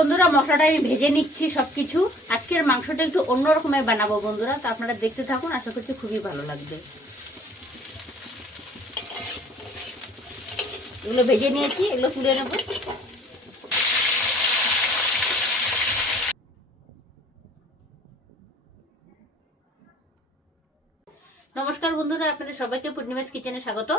বন্ধুরা মশলাটা আমি ভেজে নিচ্ছি সবকিছু। আজকের মাংসটা একটু অন্য রকমের বানাবো বন্ধুরা, তো আপনারা দেখতে থাকুন, আশা করছি খুবই ভালো লাগবে। এগুলো ভেজে নিয়েছি, এগুলো তুলে নেব। নমস্কার বন্ধুরা, আপনাদের সবাইকে পূর্ণিমাস কিচেনে স্বাগত।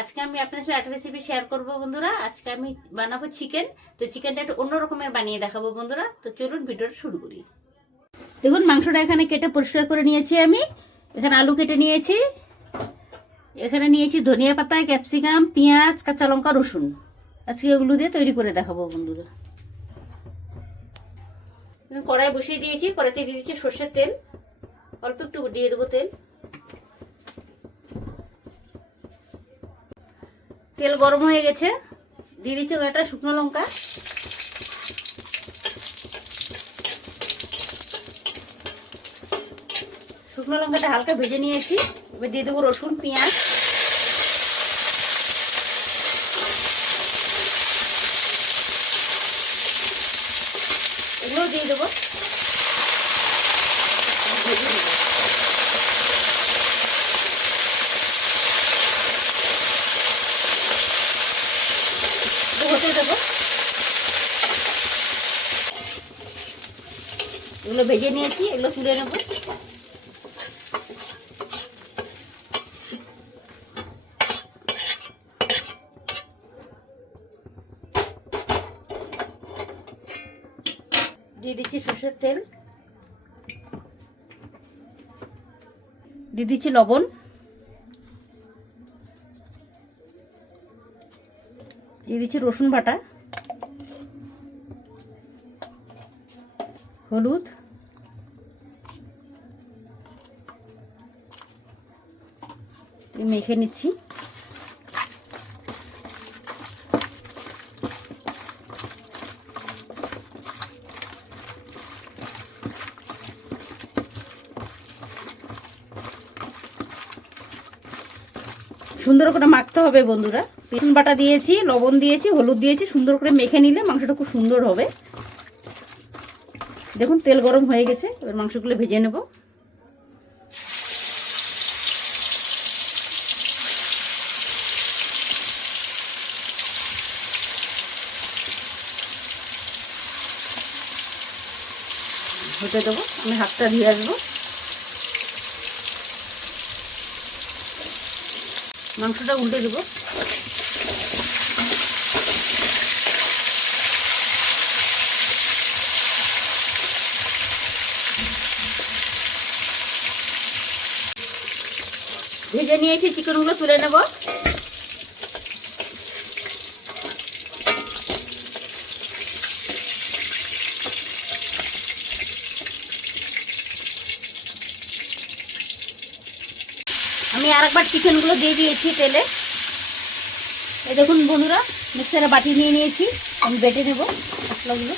আজকে আমি আপনাদের সাথে একটা রেসিপি শেয়ার করব বন্ধুরা। আজকে আমি বানাবো চিকেন। তো চিকেনটা একটু অন্য রকমের বানিয়ে দেখাবো বন্ধুরা। তো চলুন ভিডিওটা শুরু করি। দেখুন মাংসটা এখানে কেটে পরিষ্কার করে নিয়েছি আমি। এখানে আলু কেটে নিয়েছি, এখানে নিয়েছি ধনিয়া পাতা, ক্যাপসিকাম, পেঁয়াজ, কাঁচা লঙ্কা, রসুন। আজকে এগুলো দিয়ে তৈরি করে দেখাবো বন্ধুরা। কড়াই বসিয়ে দিয়েছি, কড়াইতে দিয়ে দিচ্ছি সর্ষের তেল। অল্প একটু দিয়ে দেবো তেল। তেল গরম হয়ে গেছে, দিয়ে দিচ্ছি একটা শুকনো লঙ্কা, শুকনো লঙ্কাটা হালকা ভেজে নিয়েছি। এবার দিয়ে দেবো রসুন, পেঁয়াজ, এগুলো দিয়ে দেবো। হতে দেবো, এগুলো ভেজে নিয়েছি, এগুলো তুলে নেব। দিয়ে দিচ্ছি সর্ষের তেল, দিয়ে দিচ্ছি লবণ, দিয়ে দিচ্ছি রসুন বাটা, হলুদ, মেখে নিচ্ছি। সুন্দর করে মাখতে হবে বন্ধুরা। রসুন বাটা দিয়েছি, লবণ দিয়েছি, হলুদ দিয়েছি, সুন্দর করে মেখে নিলে মাংসটা খুব সুন্দর হবে। দেখুন তেল গরম হয়ে গেছে, এবার মাংসগুলো ভেজে নেব। হতে দেবো, আমি হাতটা দিয়ে আসবো। মাংসটা উল্টে দেবো। ভেজে নিয়েছি, চিকেনগুলো তুলে নেব। আমি আরেকবার চিকেনগুলো দিয়ে দিয়েছি তেলে। এই দেখুন বন্ধুরা, মিক্সারে বাটি নিয়ে নিয়েছি, আমি বেটে নেব মশলাগুলো।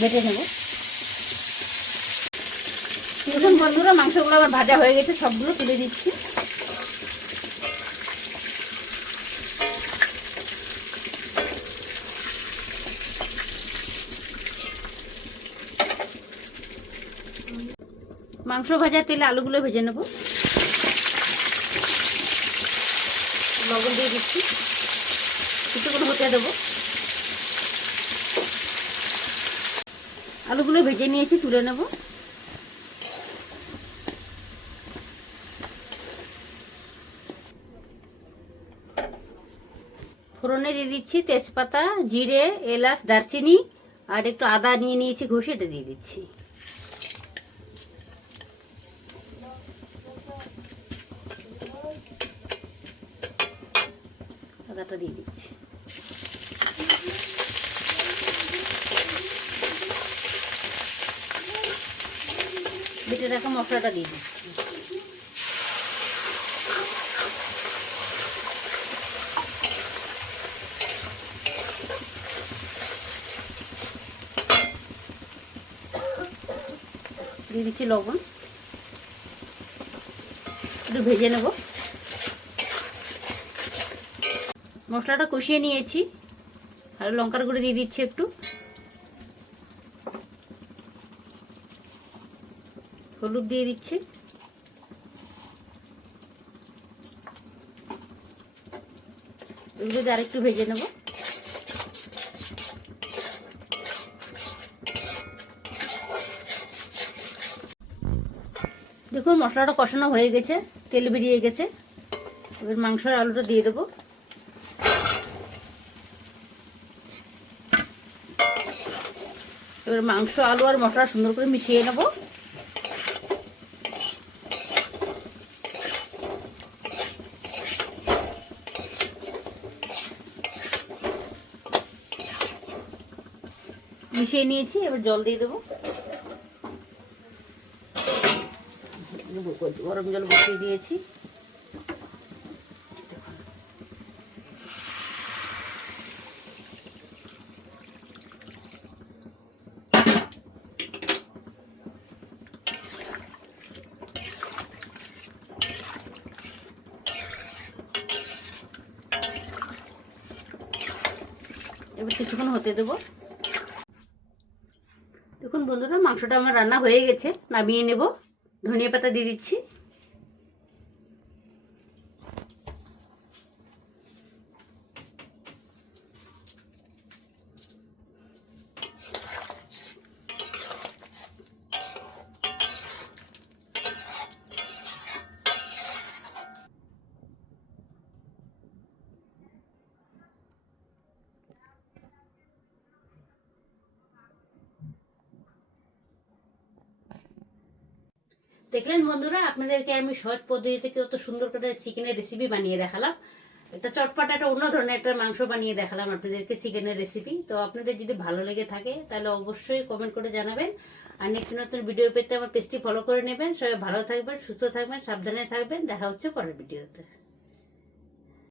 বেটে নেব। দেখুন বন্ধুরা, মাংসগুলো আবার ভাজা হয়ে গেছে, সবগুলো তুলে দিচ্ছি। মাংস ভাজা তেলে আলুগুলো ভেজে নেব। লবণ দিয়ে দিচ্ছি, কিছুক্ষণ হতে দেবো। আলুগুলো ভেজে নিয়েছি, তুলে নেব। ফোড়নে দিয়ে দিচ্ছি তেজপাতা, জিরে, এলাচ, দারচিনি আর একটু আদা নিয়ে নিয়েছি ঘষে, এটা দিয়ে দিচ্ছি। আদাটা দিয়ে দিচ্ছি। বেটে রাখা মশলাটা দিয়ে দিচ্ছি। দিয়ে দিচ্ছি লবণ, একটু ভেজে নেব। মশলাটা কষিয়ে নিয়েছি, আর লঙ্কার গুঁড়ো দিয়ে দিচ্ছি একটু, হলুদ দিয়ে দিচ্ছি, এগুলো দিয়ে আরেকটু ভেজে নেব। দেখুন মশলাটা কষানো হয়ে গেছে, তেল বেরিয়ে গেছে। এবার মাংসের আলুটা দিয়ে দেবো। এবার মাংস, আলু আর মশলা সুন্দর করে মিশিয়ে নেব। মিশিয়ে নিয়েছি, এবার জল দিয়ে দেবো। গরম জল বসিয়ে দিয়েছি। এবার কিছুক্ষণ হতে দেবো। দেখুন বন্ধুরা, মাংসটা আমার রান্না হয়ে গেছে, নামিয়ে নেব। ধনিয়া পাতা দিয়ে দিচ্ছি। দেখলেন বন্ধুরা, আপনাদেরকে আমি সহজ পদ্ধতিতে কত সুন্দর করে চিকেনের রেসিপি বানিয়ে দেখালাম। একটা চটপট, একটা অন্য ধরনের একটা মাংস বানিয়ে দেখালাম আপনাদেরকে, চিকেনের রেসিপি। তো আপনাদের যদি ভালো লেগে থাকে তাহলে অবশ্যই কমেন্ট করে জানাবেন। আর নিত্য নতুন ভিডিও পেতে আমার পেজটি ফলো করে নেবেন। সবাই ভালো থাকবেন, সুস্থ থাকবেন, সাবধানে থাকবেন। দেখা হচ্ছে পরের ভিডিওতে।